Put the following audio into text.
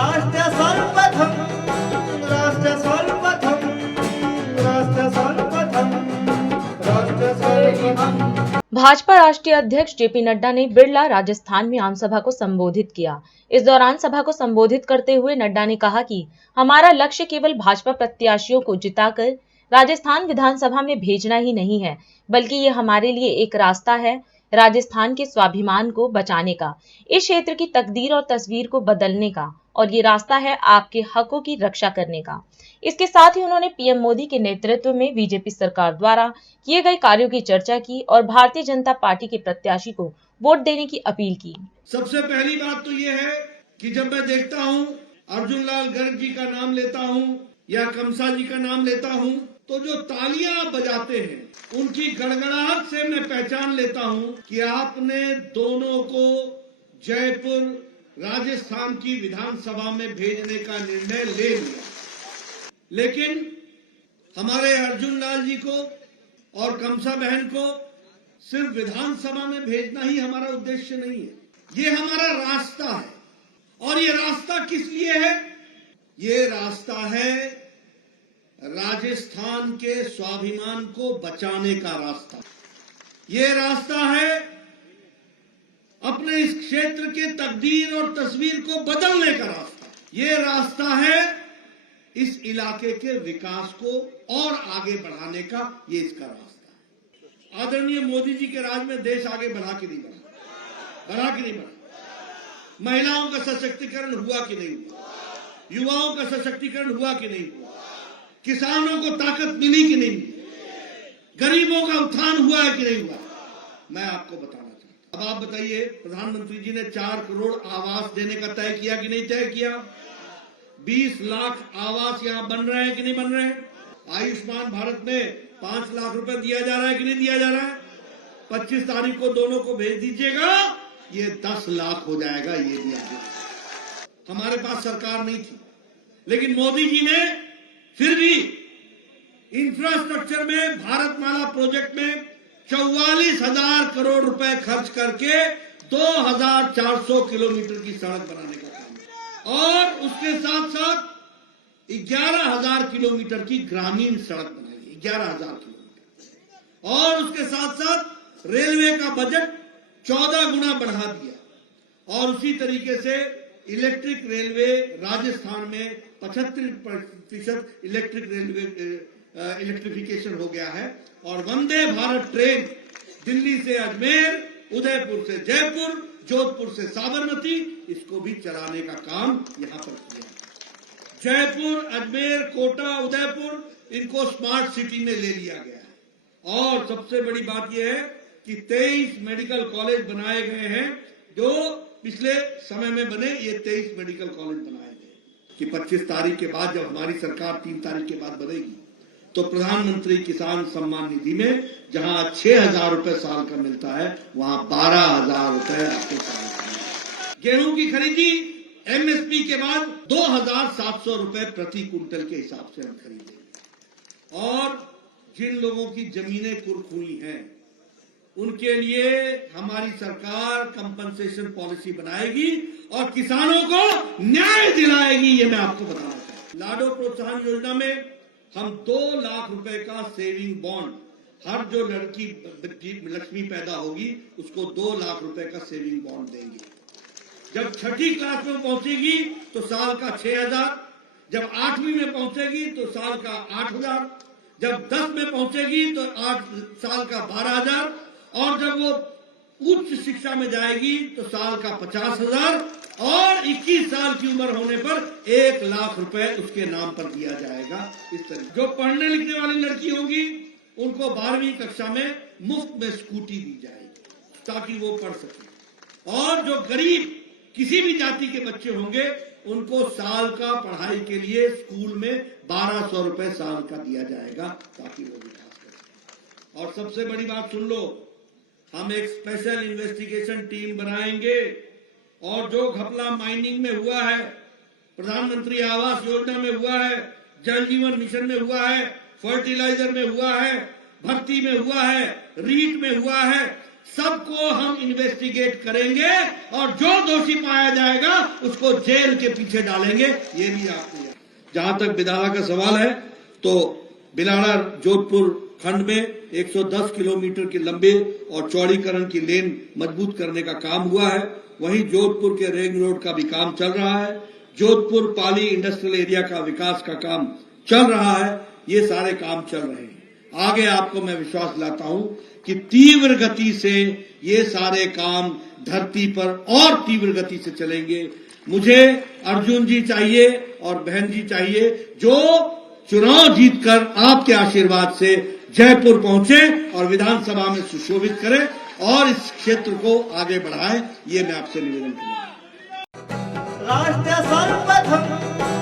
राष्ट्र सर्वप्रथम, राष्ट्र सर्वप्रथम, राष्ट्र सर्वप्रथम, राष्ट्र सर्वप्रथम। भाजपा राष्ट्रीय अध्यक्ष जेपी नड्डा ने बिरला राजस्थान में आमसभा को संबोधित किया। इस दौरान सभा को संबोधित करते हुए नड्डा ने कहा कि हमारा लक्ष्य केवल भाजपा प्रत्याशियों को जिताकर राजस्थान विधानसभा में भेजना ही नहीं है, बल्कि ये हमारे लिए एक रास्ता है राजस्थान के स्वाभिमान को बचाने का, इस क्षेत्र की तकदीर और तस्वीर को बदलने का, और ये रास्ता है आपके हकों की रक्षा करने का। इसके साथ ही उन्होंने पीएम मोदी के नेतृत्व में बीजेपी सरकार द्वारा किए गए कार्यों की चर्चा की और भारतीय जनता पार्टी के प्रत्याशी को वोट देने की अपील की। सबसे पहली बात तो ये है कि जब मैं देखता हूँ अर्जुन लाल गर्ग जी का नाम लेता हूँ या कमसा जी का नाम लेता हूँ, तो जो तालियां बजाते हैं उनकी गड़गड़ाहट से मैं पहचान लेता हूँ कि आपने दोनों को जयपुर राजस्थान की विधानसभा में भेजने का निर्णय ले लिया। लेकिन हमारे अर्जुन लाल जी को और कमसा बहन को सिर्फ विधानसभा में भेजना ही हमारा उद्देश्य नहीं है, ये हमारा रास्ता है। और ये रास्ता किस लिए है? ये रास्ता है राजस्थान के स्वाभिमान को बचाने का रास्ता। ये रास्ता है अपने इस क्षेत्र के तकदीर और तस्वीर को बदलने का रास्ता। ये रास्ता है इस इलाके के विकास को और आगे बढ़ाने का, ये इसका रास्ता है। आदरणीय मोदी जी के राज में देश आगे बढ़ा कि नहीं बढ़ा? बढ़ा कि नहीं बढ़ा? महिलाओं का सशक्तिकरण हुआ कि नहीं हुआ? युवाओं का सशक्तिकरण हुआ कि नहीं हुआ? किसानों को ताकत मिली कि नहीं मिली? गरीबों का उत्थान हुआ है कि नहीं हुआ? मैं आपको बताना चाहता हूं। अब आप बताइए, प्रधानमंत्री जी ने 4 करोड़ आवास देने का तय किया कि नहीं तय किया? 20 लाख आवास यहां बन रहे हैं कि नहीं बन रहे हैं? आयुष्मान भारत में 5 लाख रुपए दिया जा रहा है कि नहीं दिया जा रहा है? 25 तारीख को दोनों को भेज दीजिएगा, ये 10 लाख हो जाएगा। ये दिया गया। हमारे पास सरकार नहीं थी, लेकिन मोदी जी ने फिर भी इंफ्रास्ट्रक्चर में भारतमाला प्रोजेक्ट में 44,000 करोड़ रुपए खर्च करके 2,400 किलोमीटर की सड़क बनाने का काम, और उसके साथ साथ 11,000 किलोमीटर की ग्रामीण सड़क बनाई। 11,000 किलोमीटर। और उसके साथ साथ रेलवे का बजट 14 गुना बढ़ा दिया। और उसी तरीके से इलेक्ट्रिक रेलवे राजस्थान में 75% इलेक्ट्रिक रेलवे इलेक्ट्रिफिकेशन हो गया है। और वंदे भारत ट्रेन दिल्ली से अजमेर, उदयपुर से जयपुर, जोधपुर से साबरमती, इसको भी चलाने का काम यहां पर किया। जयपुर, अजमेर, कोटा, उदयपुर, इनको स्मार्ट सिटी में ले लिया गया है। और सबसे बड़ी बात यह है कि 23 मेडिकल कॉलेज बनाए गए हैं, जो पिछले समय में बने। ये 23 मेडिकल कॉलेज बनाए गए कि 25 तारीख के बाद, जब हमारी सरकार 3 तारीख के बाद बनेगी, तो प्रधानमंत्री किसान सम्मान निधि में जहां 6,000 रुपए साल का मिलता है, वहां 12,000 रुपए आपको साल का। गेहूं की खरीदी एमएसपी के बाद 2,700 रुपए प्रति क्विंटल के हिसाब से हम खरीदेंगे। और जिन लोगों की जमीनें कुरकुरी हैं, उनके लिए हमारी सरकार कंपनसेशन पॉलिसी बनाएगी और किसानों को न्याय दिलाएगी। ये मैं आपको बताना चाहता हूं। लाडो प्रोत्साहन योजना में हम 2 लाख रुपए का सेविंग बॉन्ड, हर जो लड़की लक्ष्मी पैदा होगी उसको 2 लाख रुपए का सेविंग बॉन्ड देंगे। जब 6ठी क्लास में पहुंचेगी तो साल का 6,000, जब 8वीं में पहुंचेगी तो साल का 8,000, जब 10 में पहुंचेगी तो 8 साल का 12,000, और जब वो उच्च शिक्षा में जाएगी तो साल का 50,000, और 21 साल की उम्र होने पर 1 लाख रुपए उसके नाम पर दिया जाएगा। इस तरह जो पढ़ने लिखने वाली लड़की होंगी उनको 12वीं कक्षा में मुफ्त में स्कूटी दी जाएगी ताकि वो पढ़ सके। और जो गरीब किसी भी जाति के बच्चे होंगे उनको साल का पढ़ाई के लिए स्कूल में 1,200 रुपए साल का दिया जाएगा ताकि वो विकास कर सके। और सबसे बड़ी बात सुन लो, हम एक स्पेशल इन्वेस्टिगेशन टीम बनाएंगे, और जो घपला माइनिंग में हुआ है, प्रधानमंत्री आवास योजना में हुआ है, जल जीवन मिशन में हुआ है, फर्टिलाइजर में हुआ है, भर्ती में हुआ है, रीट में हुआ है, सबको हम इन्वेस्टिगेट करेंगे और जो दोषी पाया जाएगा उसको जेल के पीछे डालेंगे। ये भी आपको, जहां तक बिलाड़ा का सवाल है, तो बिलाड़ा जोधपुर खंड में 110 किलोमीटर की लंबे और चौड़ीकरण की लेन मजबूत करने का काम हुआ है। वहीं जोधपुर के रिंग रोड का भी काम चल रहा है। जोधपुर पाली इंडस्ट्रियल एरिया का विकास का काम चल रहा है। ये सारे काम चल रहे हैं। आगे आपको मैं विश्वास दिलाता हूं कि तीव्र गति से ये सारे काम धरती पर और तीव्र गति से चलेंगे। मुझे अर्जुन जी चाहिए और बहन जी चाहिए जो चुनाव जीतकर आपके आशीर्वाद से जयपुर पहुंचे और विधानसभा में सुशोभित करें और इस क्षेत्र को आगे बढ़ाएं। ये मैं आपसे निवेदन करूंगा। राष्ट्र सर्वप्रथम